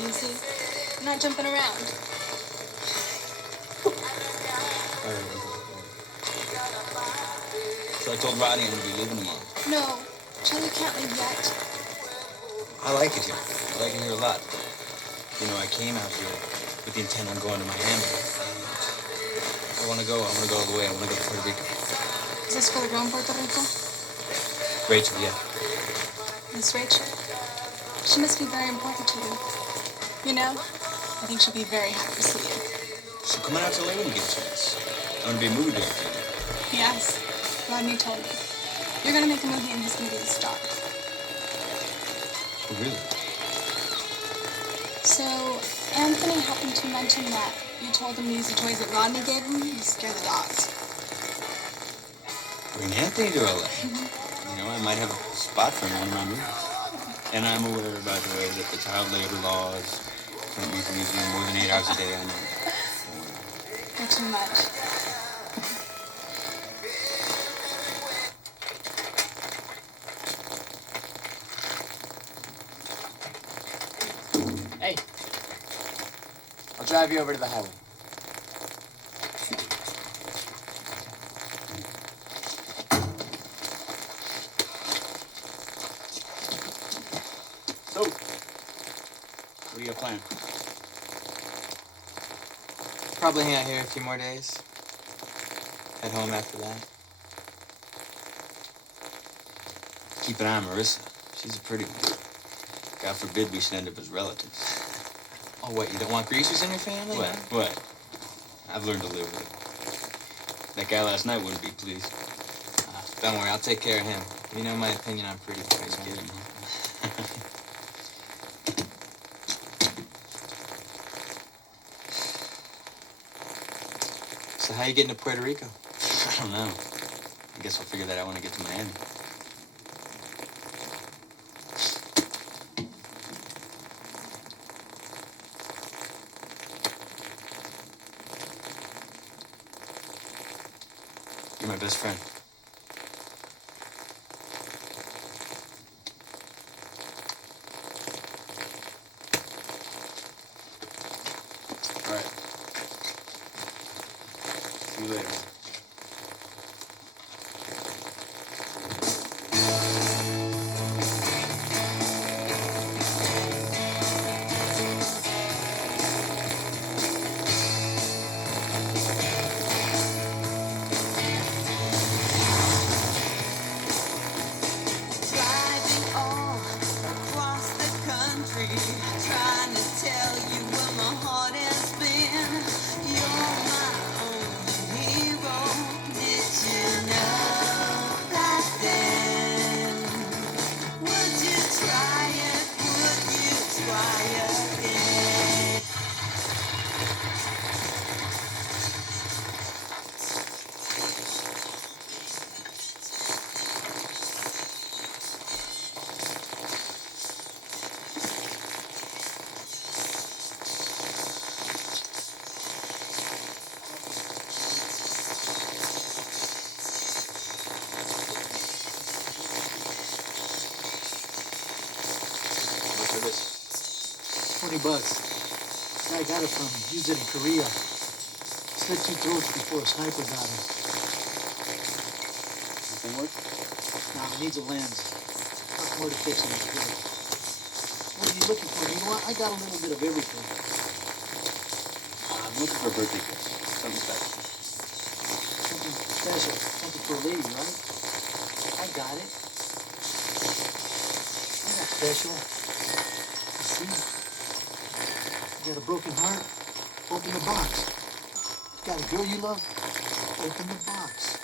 easy. I'm not jumping around. So I told Rodney I'm going to be leaving tomorrow. No, Charlie can't leave yet. I like it here. I like it here a lot. You know, I came out here with the intent on going to Miami. I want to go. I want to go all the way. I want to go to Puerto Rico. Is this for the girl in Puerto Rico? Rachel, yeah. Miss Rachel. She must be very important to you. You know, I think she'll be very happy to see you. So come on out to LA when you get a chance. I'm going to be a movie director. Yes, Rodney told me. You're going to make a movie and he's going to be the star. Oh, really? So, Anthony happened to mention that you told him to use the toys that Rodney gave him to scare the dogs. Bring Anthony to LA. You know, I might have a spot for him in one of my movies. And I'm aware, by the way, that the child labor laws don't use the museum more than 8 hours a day. I know. Not too much. Hey, I'll drive you over to the highway. So, what do you got planned? Probably hang out here a few more days. Head home after that. Keep an eye on Marissa. She's a pretty one. God forbid we should end up as relatives. Oh, what, you don't want greasers in your family? What? I've learned to live with it. That guy last night wouldn't be pleased. Don't worry, I'll take care of him. You know my opinion on pretty boys. Just kidding, huh? So how you getting to Puerto Rico? I don't know. I guess I'll figure that out when I get to Miami. You're my best friend. All right. See you later. Driving all across the country, trying to tell you where my heart has been. You're my only hero. Did you know that then? Would you try it? Would you try again? What's for this? $20. Guy got it from him. Used it in Korea. Slit 2 throats before a sniper got him. Anything work? Now it needs a lens. Much more to fix than it's good. What are you looking for? You know what? I got a little bit of everything. I'm looking for a birthday gift. Something special. Something special. Something for a lady, right? I got it. You're not special. You see? You got a broken heart? Open the box. Got a girl you love? Open the box.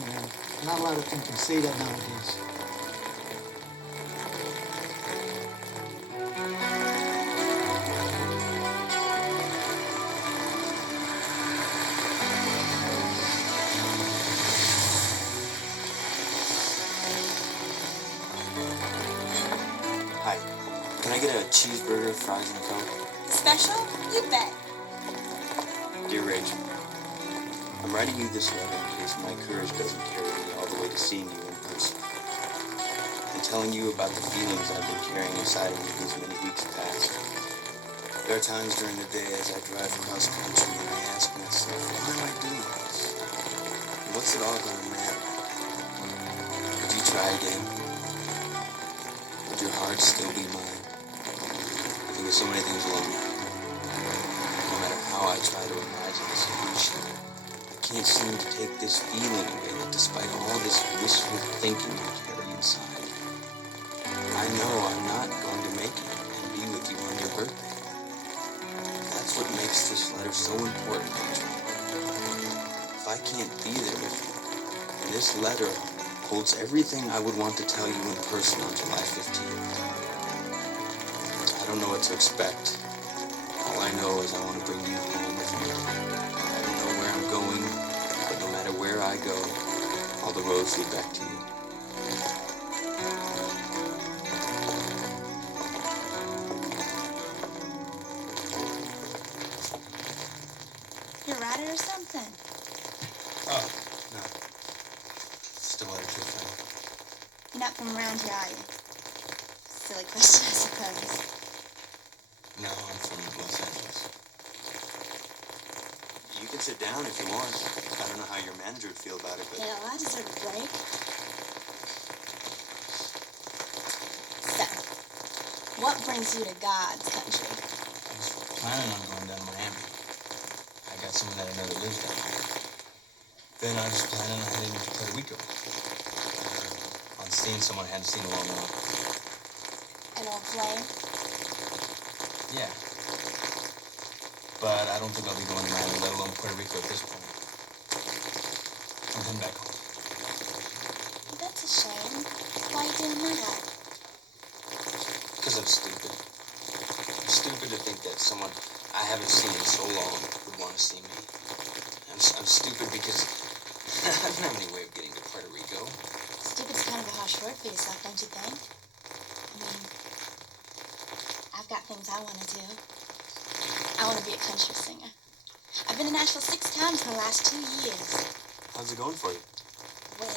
Man, not a lot of them can say that nowadays. Hi. Can I get a cheeseburger, fries, and a Coke? Special? You bet. Dear Rachel, I'm writing you this letter in case my courage doesn't carry me all the way to seeing you in person. And telling you about the feelings I've been carrying inside of me these many weeks past. There are times during the day as I drive across country and I ask myself, why am I doing this? What's it all gonna matter? Would you try again? Would your heart still be mine? I think of so many things along the way. No matter how I try to imagine a solution, I can't seem to take this feeling away that despite all this wishful thinking I carry inside, I know I'm not going to make it and be with you on your birthday. That's what makes this letter so important, Rachel. If I can't be there with you, and this letter holds everything I would want to tell you in person on July 15th. I don't know what to expect. All I know is I want to bring you home with me. I don't know where I'm going, but no matter where I go, all the roads lead back to you. You're a writer or something? Oh, no. Just a letter to a friend. You're not from around here, are you? Silly question, I suppose. No, I'm from Los Angeles. You can sit down if you want. I don't know how your manager would feel about it, but... Hell, I deserve a break. So, what brings you to God's country? I was planning on going down to Miami. I got someone that I know that lives down there. Then I was planning on heading to Puerto Rico. On seeing someone I hadn't seen in a long while. An old flame? Yeah. But I don't think I'll be going to Miami, let alone Puerto Rico at this point. I'm heading back home. That's a shame. Why are you doing that? Because I'm stupid. I'm stupid to think that someone I haven't seen in so long would want to see me. I'm stupid because I don't have any way of getting to Puerto Rico. Stupid's kind of a harsh word for yourself, don't you think? I mean, I've got things I want to do. I want to be a country singer. I've been to Nashville 6 times in the last 2 years. How's it going for you? Well,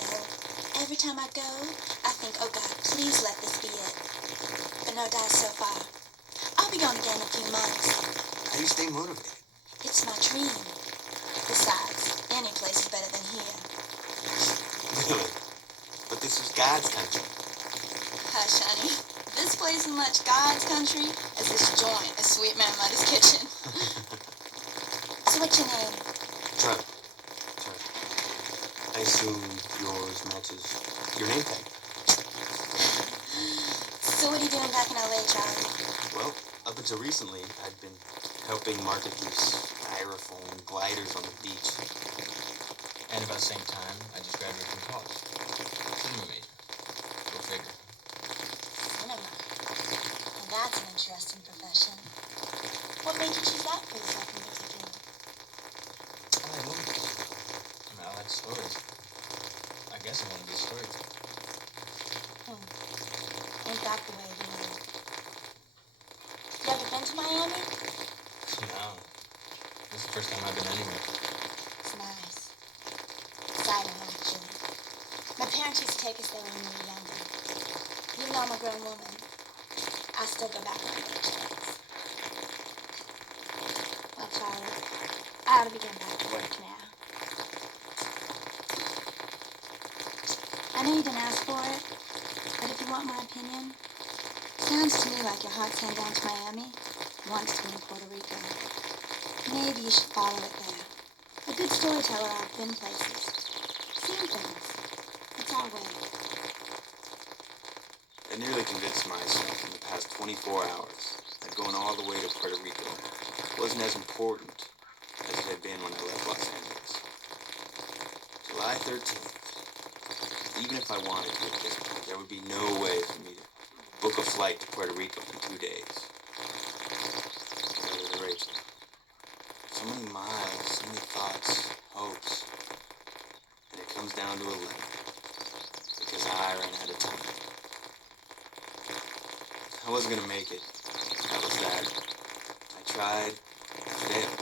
every time I go, I think, oh God, please let this be it. But no dice so far. I'll be gone again in a few months. How do you stay motivated? It's my dream. Besides, any place is better than here. Really? But this is God's country. Hush, honey. This place is much God's country as this joint is Sweet Man Muddy's kitchen. So what's your name? Trevor. I assume yours matches your name tag. So what are you doing back in LA, Charlie? Well, up until recently, I'd been helping market these styrofoam gliders on the beach. And about the same time, I just graduated from college. Cinema major. Go figure. Cinema. Well, that's an interesting profession. What made you choose that for yourself in particular? I like movies. I mean, I like stories. I guess I want to be a storyteller. Ain't that the way, you know? You ever been to Miami? No. This is the first time I've been anywhere. It's nice. Exciting, actually. My parents used to take us there when we were younger. Even though I'm a grown woman, I still go back when I get a chance. Well, Charlie, I ought to be getting back to work now. I know you didn't ask for it, but if you want my opinion, sounds to me like your heart's heading down to Miami, wants to be in Puerto Rico. Maybe you should follow it there. A good storyteller, I've been places. Seen things. It's our way. I nearly convinced myself in the past 24 hours that going all the way to Puerto Rico wasn't as important as it had been when I left Los Angeles. July 13th. Even if I wanted to at this point, there would be no way for me to book a flight to Puerto Rico in 2 days. Letter to Rachel. So many miles, so many thoughts, hopes. And it comes down to a letter. Because I ran out of time. I wasn't gonna make it. That was that. I tried. I failed.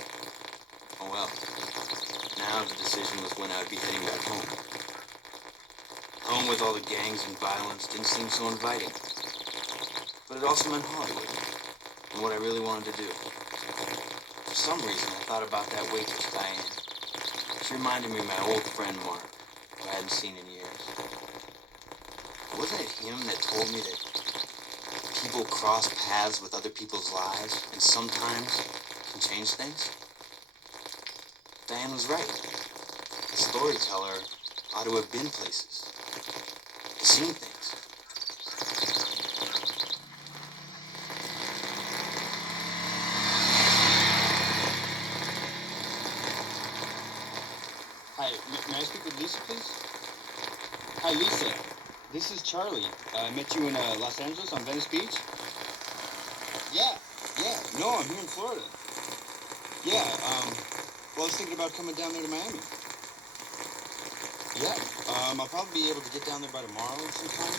Oh well. Now the decision was when I would be heading back home. Home with all the gangs and violence didn't seem so inviting. But it also meant Hollywood, and what I really wanted to do. For some reason, I thought about that waitress, Diane. She reminded me of my old friend, Mark, who I hadn't seen in years. Wasn't it him that told me that people cross paths with other people's lives and sometimes can change things? Diane was right. The storyteller ought to have been places, seen things. Hi, may I speak with Lisa, please? Hi, Lisa. This is Charlie. I met you in Los Angeles on Venice Beach. Yeah. No, I'm here in Florida. Yeah, well, I was thinking about coming down there to Miami. Yeah, I'll probably be able to get down there by tomorrow sometime.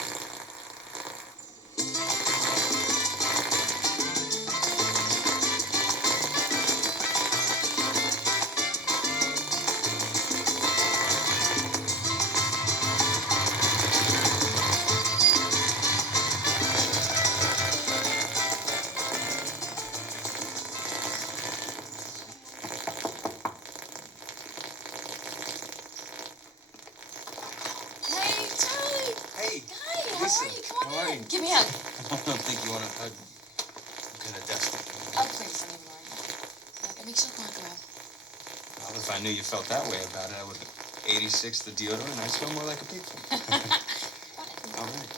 Hey, Charlie. Hey, Hi, how Lisa, are you? Come how on are in. you? Give me a hug. I don't think you want to hug me. I'm kind of desperate. Oh, please, don't even worry. Look, it makes you look like a girl. Well, if I knew you felt that way about it, I would 86 the deodorant and I'd smell more like a pig. All right.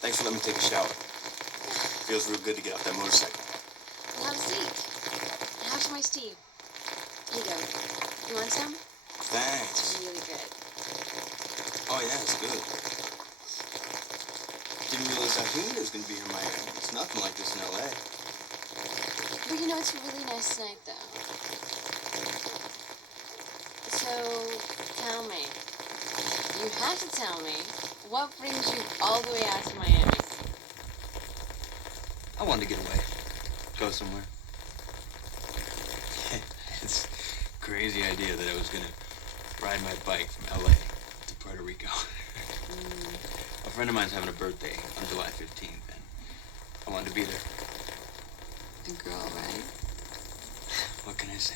Thanks for letting me take a shower. Feels real good to get off that motorcycle. Well, have a seat. And have some iced tea. Here you go. You want some? Thanks. It's really good. Oh, yeah, it's good. Didn't realize how humid it was going to be here in Miami. It's nothing like this in L.A. But you know, it's really nice tonight, though. So, tell me. You have to tell me, what brings you all the way out to Miami? I wanted to get away. Go somewhere. It's a crazy idea that I was going to ride my bike from L.A. to Puerto Rico. A friend of mine's having a birthday on July 15th, and I wanted to be there. A girl, right? What can I say?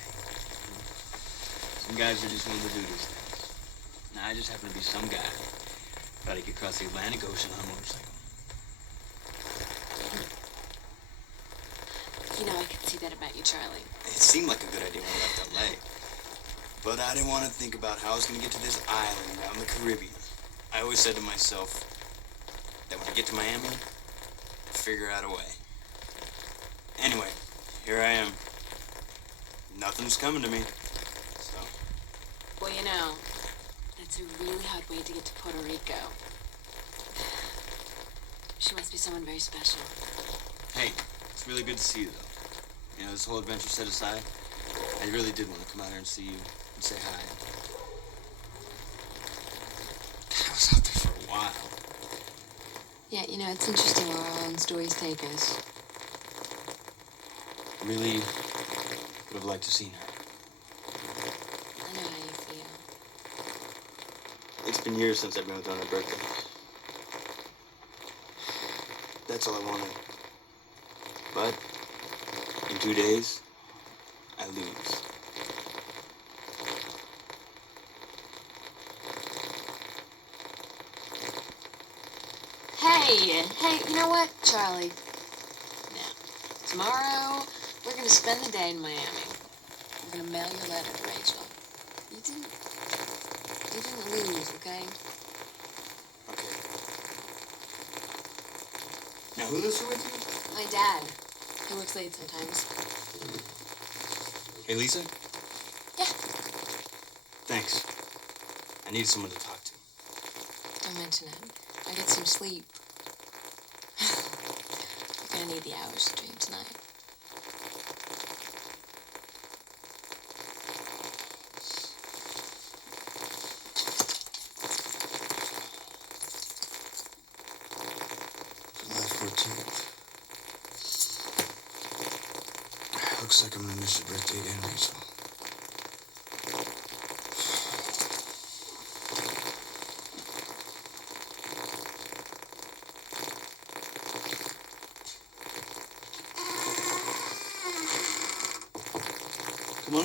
Some guys are just willing to do these things. Now, I just happen to be some guy trying to get across the Atlantic Ocean on a motorcycle. You know, I can see that about you, Charlie. It seemed like a good idea when I left L.A. But I didn't want to think about how I was going to get to this island out in the Caribbean. I always said to myself that when I get to Miami, I'll figure out a way. Anyway, here I am. Nothing's coming to me. So, Well, you know, that's a really hard way to get to Puerto Rico. She must be someone very special. hey, it's really good to see you, though. You know, this whole adventure set aside, I really did want to come out here and see you and say hi. I was out there for a while. Yeah, you know, it's interesting where our own stories take us. Really would have liked to seen her. I know how you feel. It's been years since I've been with her on her birthday. That's all I wanted. But in 2 days, I lose. Hey, you know what, Charlie? Now, tomorrow, we're gonna spend the day in Miami. We're gonna mail your letter to Rachel. You didn't lose, okay? Okay. Now, who lives here with you? My dad. He works late sometimes. Hey, Lisa? Yeah. Thanks. I need someone to talk to. Don't mention it. I get some sleep. You're gonna need the hours to dream tonight. July 14th. Looks like I'm gonna miss your birthday again, Rachel.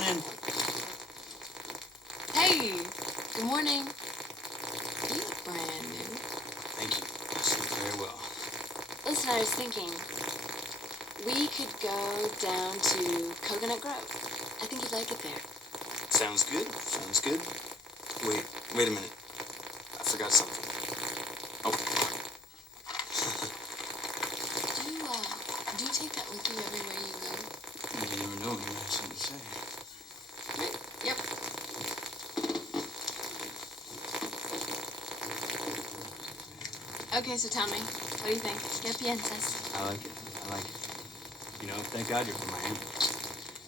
on in. Hey, good morning. You look brand new. Thank you. You sleep very well. Listen, I was thinking, we could go down to Coconut Grove. I think you'd like it there. Sounds good. Sounds good. Wait a minute. I forgot something. Oh. Do you take that with you everywhere you go? You never know. You have something to say. Right. Yep. Okay, so tell me, what do you think? ¿Qué piensas? I like it. I like it. You know, thank God you're from Miami.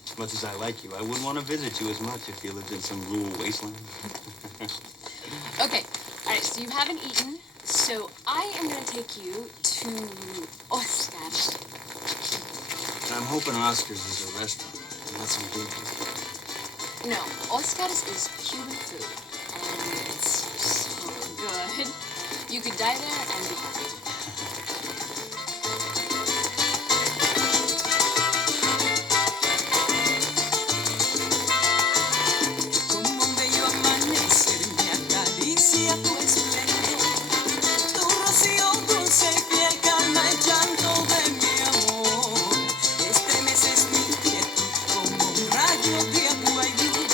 As much as I like you, I wouldn't want to visit you as much if you lived in some rural wasteland. Okay, all right, so you haven't eaten, so I am going to take you to Oscar. I'm hoping Oscar's is a restaurant, and not some good food. No, Oscar's is Cuban food, and it's so good. You could die there and be happy. Como un bello amanecer me acaricia tu esplendor, tu rocío dulce y piel calma el llanto de mi amor. Estremeces mi quietud como un rayo de agua y luz,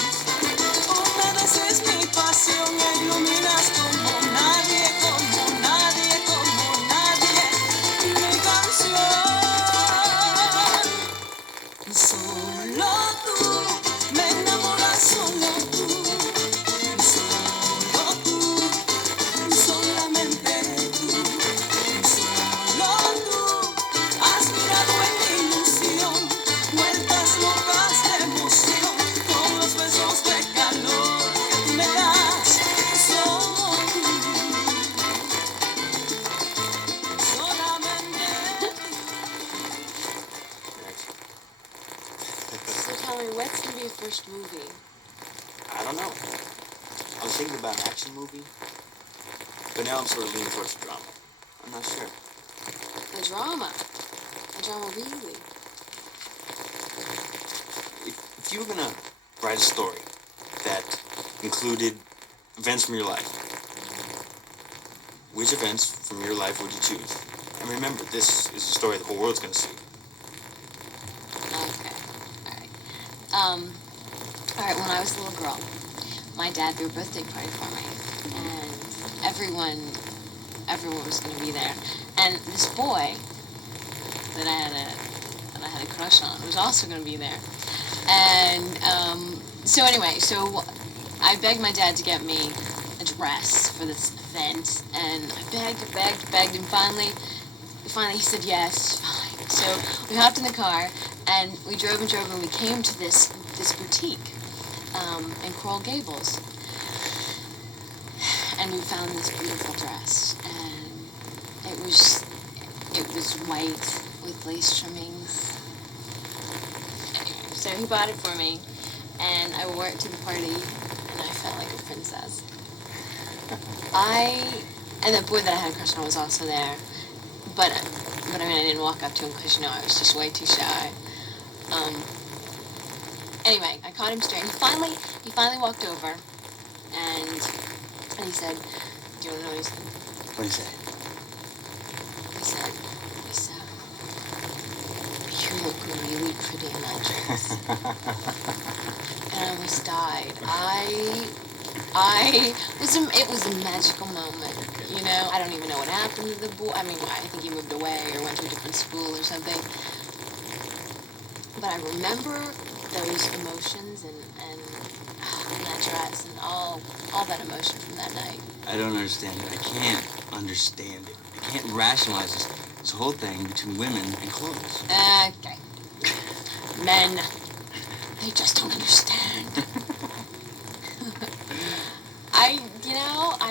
humedeces mi pasión e iluminas como nadie, como nadie, como nadie mi canción. Solo tú me enamoras, solo tú, solamente tú, solo tú has mirado en mi ilusión, vueltas locas de emoción, con los besos de calor que tú me das, solo tú, solamente So tell me, what's going to be your first movie? I don't know. I was thinking about an action movie, but now I'm sort of leaning towards drama. I'm not sure. A drama. A drama, really? If you were gonna write a story that included events from your life, which events from your life would you choose? And remember, this is a story the whole world's gonna see. Okay, all right, when I was a little girl, my dad threw a birthday party for me, and everyone was going to be there, and this boy that I had a crush on was also going to be there, and so anyway, so I begged my dad to get me a dress for this event, and I begged, and finally he said yes, fine. So we hopped in the car, and we drove, and we came to this boutique in Coral Gables, and we found this beautiful dress, and it was white with lace trimmings. Anyway, so he bought it for me, and I wore it to the party, and I felt like a princess. And the boy that I had a crush on was also there, but I mean, I didn't walk up to him because, you know, I was just way too shy. Anyway, I caught him straight. He finally walked over, and he said, do you want to know what he said? What do you say? He said, Lisa, you look really pretty in that dress. And I almost died. It was a magical moment, you know? I don't even know what happened to the boy. I mean, I think he moved away or went to a different school or something. But I remember those emotions and that dress and all that emotion from that night. I don't understand it. I can't understand it. I can't rationalize this whole thing between women and clothes. Okay. Men, they just don't understand.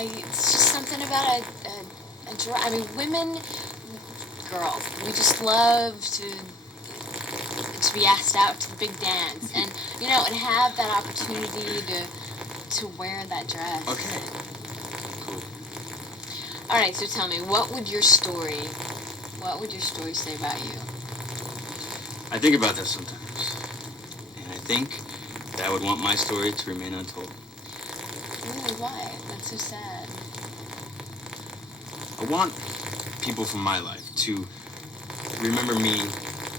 It's just something about a dress. I mean, women, girls, we just love to be asked out to the big dance and, you know, and have that opportunity to wear that dress. Okay. Cool. All right, so tell me, what would your story say about you? I think about that sometimes. And I think Dad would want my story to remain untold. Really, why? That's so sad. I want people from my life to remember me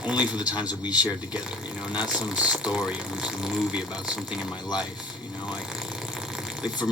only for the times that we shared together, you know, not some story or some movie about something in my life, you know, like for